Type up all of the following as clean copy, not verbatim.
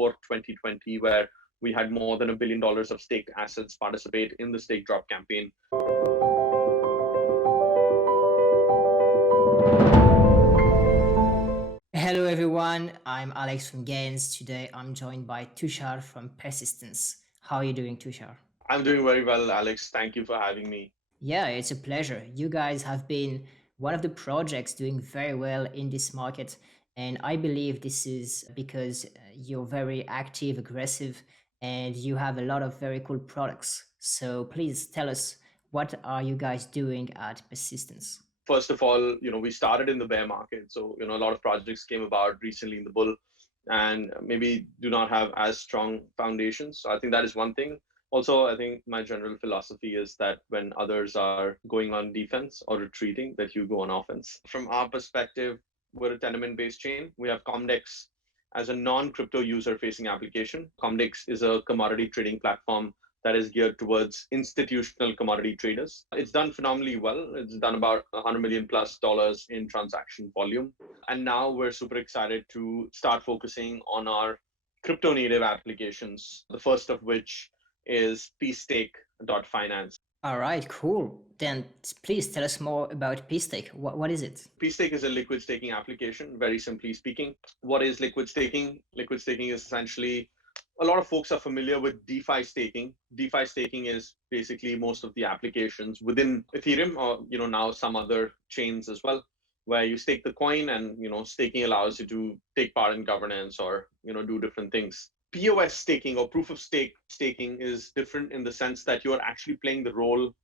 Q4 2020, where we had more than $1 billion of staked assets participate in the stake drop campaign. Hello everyone, I'm Alex from Gains. Today I'm joined by Tushar from Persistence. How are you doing, Tushar? I'm doing very well, Alex. Thank you for having me. Yeah, it's a pleasure. You guys have been one of the projects doing very well in this market, and I believe this is because you're very active, aggressive, and you have a lot of very cool products. So please tell us, what are you guys doing at Persistence? First of all, we started in the bear market. So, a lot of projects came about recently in the bull and maybe do not have as strong foundations. So I think that is one thing. Also, I think my general philosophy is that when others are going on defense or retreating, that you go on offense. From our perspective, we're a tenement-based chain. We have Comdex as a non-crypto user-facing application. Comdex is a commodity trading platform that is geared towards institutional commodity traders. It's done phenomenally well. It's done about $100 million plus in transaction volume. And now we're super excited to start focusing on our crypto native applications, the first of which is pSTAKE.finance. All right, cool. Then please tell us more about pSTAKE. What is it? pSTAKE is a liquid staking application, very simply speaking. What is liquid staking? Liquid staking is essentially, a lot of folks are familiar with DeFi staking. DeFi staking is basically most of the applications within Ethereum or now some other chains as well, where you stake the coin and staking allows you to take part in governance or do different things. POS staking or proof of stake staking is different in the sense that you are actually playing the role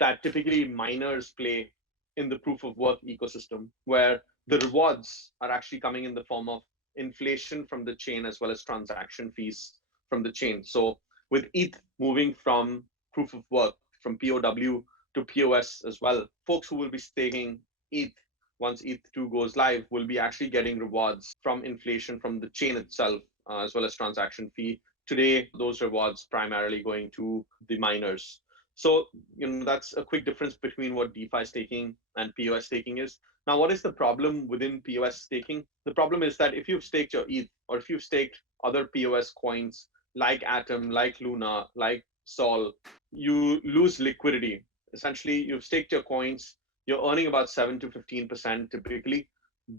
that typically miners play in the proof of work ecosystem, where the rewards are actually coming in the form of inflation from the chain as well as transaction fees from the chain. So with ETH moving from proof of work, from POW to POS as well, folks who will be staking ETH once ETH2 goes live will be actually getting rewards from inflation from the chain itself, as well as transaction fee. Today, those rewards primarily going to the miners. So, that's a quick difference between what DeFi staking and POS staking is. Now, what is the problem within POS staking? The problem is that if you've staked your ETH or if you've staked other POS coins like Atom, like Luna, like Sol, you lose liquidity. Essentially, you've staked your coins, you're earning about 7 to 15% typically,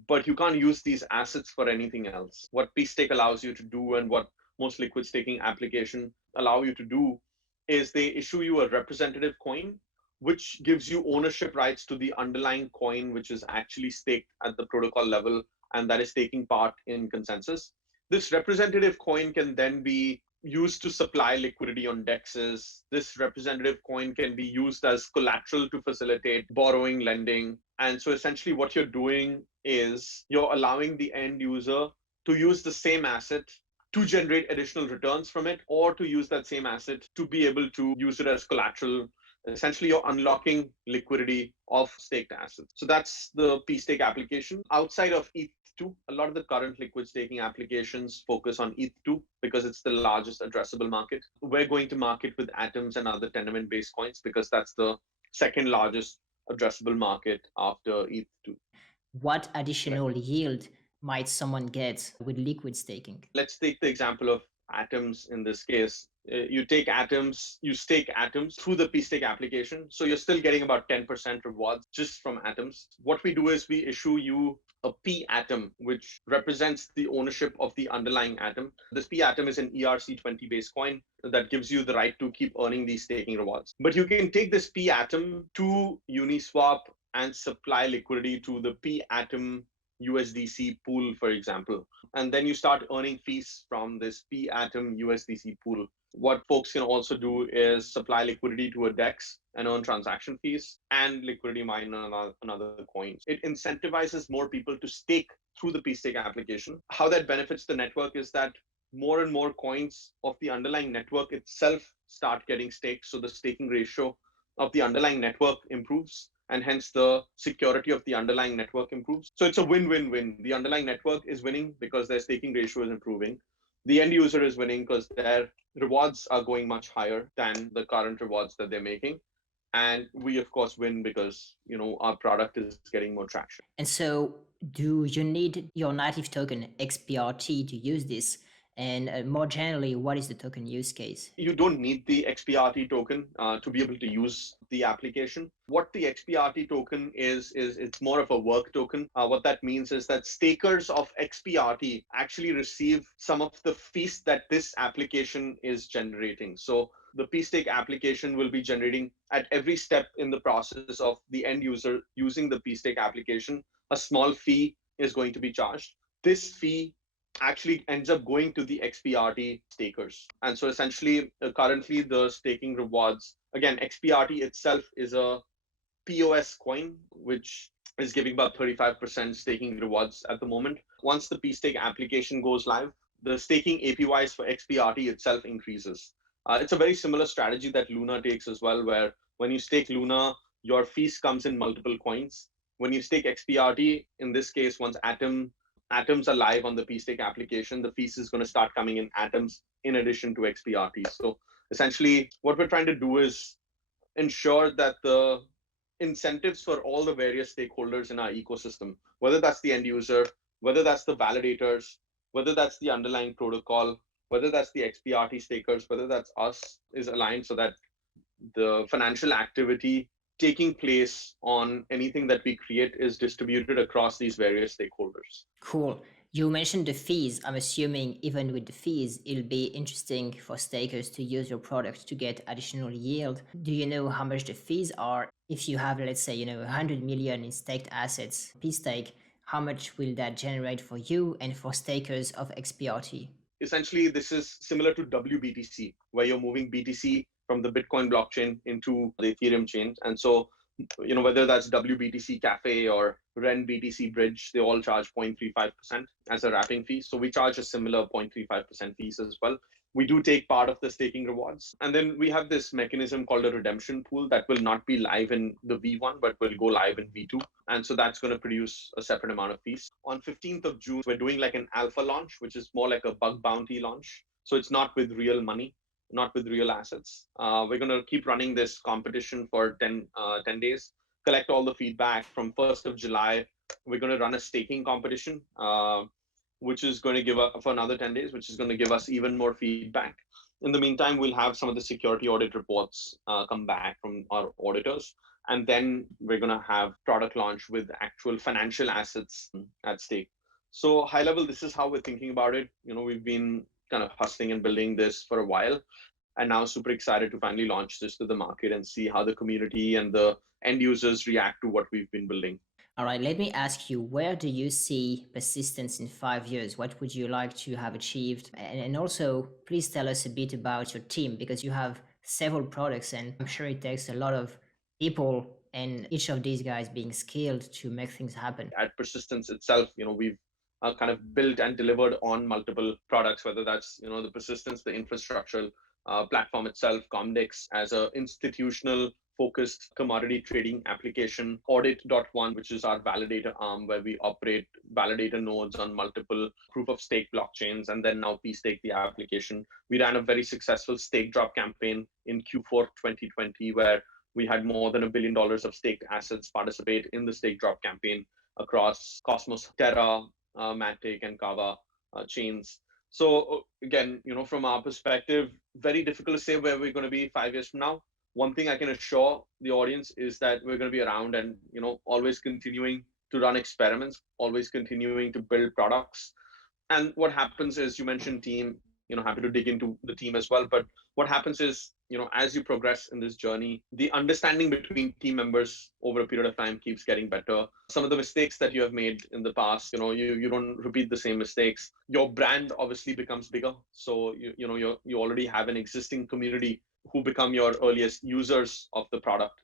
but you can't use these assets for anything else. What pSTAKE allows you to do and what most liquid staking application allow you to do is they issue you a representative coin, which gives you ownership rights to the underlying coin, which is actually staked at the protocol level and that is taking part in consensus. This representative coin can then be used to supply liquidity on dexes. This representative coin can be used as collateral to facilitate borrowing, lending. And so essentially what you're doing is you're allowing the end user to use the same asset to generate additional returns from it, or to use that same asset to be able to use it as collateral. Essentially, you're unlocking liquidity of staked assets. So that's the pSTAKE application. Outside of ETH2, a lot of the current liquid staking applications focus on ETH2 because it's the largest addressable market. We're going to market with Atoms and other tenement-based coins because that's the second largest addressable market after ETH2. What additional yield might someone get with liquid staking? Let's take the example of Atoms in this case. You take Atoms, you stake Atoms through the pSTAKE application. So you're still getting about 10% rewards just from Atoms. What we do is we issue you a P atom, which represents the ownership of the underlying atom. This P atom is an ERC20 based coin that gives you the right to keep earning these staking rewards. But you can take this P atom to Uniswap and supply liquidity to the P atom USDC pool, for example. And then you start earning fees from this P atom USDC pool. What folks can also do is supply liquidity to a DEX and earn transaction fees and liquidity mine on other coins. It incentivizes more people to stake through the pSTAKE application. How that benefits the network is that more and more coins of the underlying network itself start getting staked. So the staking ratio of the underlying network improves, and hence the security of the underlying network improves. So it's a win-win-win. The underlying network is winning because their staking ratio is improving. The end user is winning because their rewards are going much higher than the current rewards that they're making. And we, of course, win because our product is getting more traction. And so do you need your native token XPRT to use this? And more generally, what is the token use case? You don't need the XPRT token to be able to use the application. What the XPRT token is it's more of a work token. What that means is that stakers of XPRT actually receive some of the fees that this application is generating. So the pSTAKE application will be generating at every step in the process of the end user using the pSTAKE application. A small fee is going to be charged. This fee actually ends up going to the XPRT stakers. And so essentially, currently the staking rewards, again, XPRT itself is a POS coin, which is giving about 35% staking rewards at the moment. Once the pSTAKE application goes live, the staking APYs for XPRT itself increases. It's a very similar strategy that Luna takes as well, where when you stake Luna, your fees comes in multiple coins. When you stake XPRT, in this case, once atoms are live on the pSTAKE application, the fees is going to start coming in atoms in addition to XPRT. So essentially, what we're trying to do is ensure that the incentives for all the various stakeholders in our ecosystem, whether that's the end user, whether that's the validators, whether that's the underlying protocol, whether that's the XPRT stakers, whether that's us, is aligned so that the financial activity taking place on anything that we create is distributed across these various stakeholders. Cool. You mentioned the fees. I'm assuming even with the fees, it'll be interesting for stakers to use your product to get additional yield. Do you know how much the fees are? If you have, let's say, 100 million in staked assets, pSTAKE, how much will that generate for you and for stakers of XPRT? Essentially, this is similar to WBTC, where you're moving BTC from the Bitcoin blockchain into the Ethereum chain. And so, whether that's WBTC Cafe or REN BTC Bridge, they all charge 0.35% as a wrapping fee. So we charge a similar 0.35% fees as well. We do take part of the staking rewards. And then we have this mechanism called a redemption pool that will not be live in the V1, but will go live in V2. And so that's going to produce a separate amount of fees. On 15th of June, we're doing like an alpha launch, which is more like a bug bounty launch. So it's not with real money, not with real assets. We're going to keep running this competition for 10 days, collect all the feedback. From 1st of July. We're going to run a staking competition, which is going to give us for another 10 days, which is going to give us even more feedback. In the meantime, we'll have some of the security audit reports come back from our auditors. And then we're going to have product launch with actual financial assets at stake. So high level, this is how we're thinking about it. We've been kind of hustling and building this for a while, and now super excited to finally launch this to the market and see how the community and the end users react to what we've been building. All right, let me ask you, where do you see persistence in 5 years? What would you like to have achieved? And also, please tell us a bit about your team, because you have several products and I'm sure it takes a lot of people and each of these guys being skilled to make things happen. At Persistence itself, we've kind of built and delivered on multiple products, whether that's, the Persistence, the infrastructure platform itself, Comdex as an institutional focused commodity trading application, Audit.one, which is our validator arm where we operate validator nodes on multiple proof of stake blockchains, and then now pSTAKE, the application. We ran a very successful stake drop campaign in Q4 2020 where we had more than $1 billion of staked assets participate in the stake drop campaign across Cosmos, Terra, Matic, and Kava chains. So again, from our perspective, very difficult to say where we're going to be 5 years from now. One thing I can assure the audience is that we're going to be around and, always continuing to run experiments, always continuing to build products. And what happens is, you mentioned team, happy to dig into the team as well. But what happens is, as you progress in this journey, the understanding between team members over a period of time keeps getting better. Some of the mistakes that you have made in the past, you don't repeat the same mistakes. Your brand obviously becomes bigger. So, you already have an existing community who become your earliest users of the product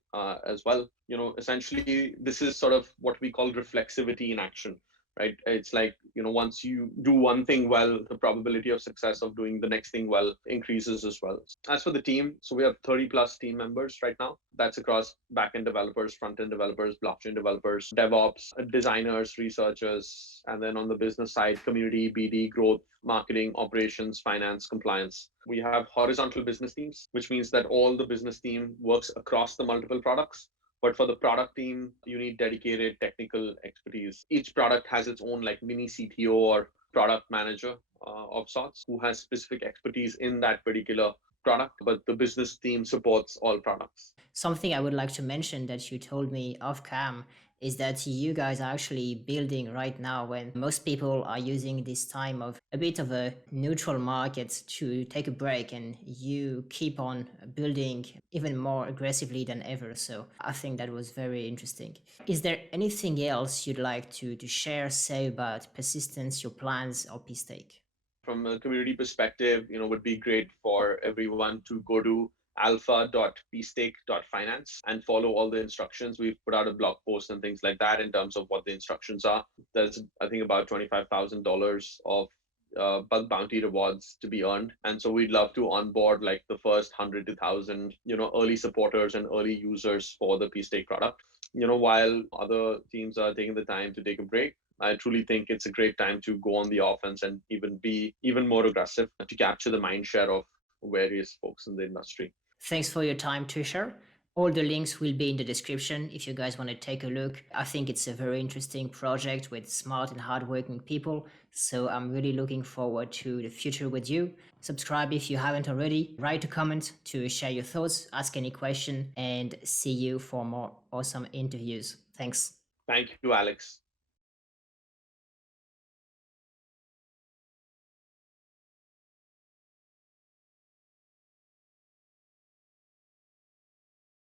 as well. Essentially, this is sort of what we call reflexivity in action. Right? It's like, once you do one thing well, the probability of success of doing the next thing well increases as well. As for the team, so we have 30 plus team members right now. That's across backend developers, front-end developers, blockchain developers, DevOps, designers, researchers, and then on the business side, community, BD, growth, marketing, operations, finance, compliance. We have horizontal business teams, which means that all the business team works across the multiple products. But for the product team, you need dedicated technical expertise. Each product has its own like mini CTO or product manager of sorts who has specific expertise in that particular product, but the business team supports all products. Something I would like to mention that you told me off cam is that you guys are actually building right now when most people are using this time of a bit of a neutral market to take a break, and you keep on building even more aggressively than ever. So I think that was very interesting. Is there anything else you'd like to share, say about persistence, your plans, or pSTAKE? From a community perspective, would be great for everyone to go to alpha.pstake.finance and follow all the instructions. We've put out a blog post and things like that in terms of what the instructions are. There's, I think, about $25,000 of bug bounty rewards to be earned. And so we'd love to onboard like the first 100 to 1,000, early supporters and early users for the pSTAKE product. While other teams are taking the time to take a break, I truly think it's a great time to go on the offense and even be even more aggressive to capture the mind share of various folks in the industry. Thanks for your time, Tushar. All the links will be in the description if you guys want to take a look. I think it's a very interesting project with smart and hardworking people. So I'm really looking forward to the future with you. Subscribe if you haven't already. Write a comment to share your thoughts, ask any question, and see you for more awesome interviews. Thanks. Thank you, Alex.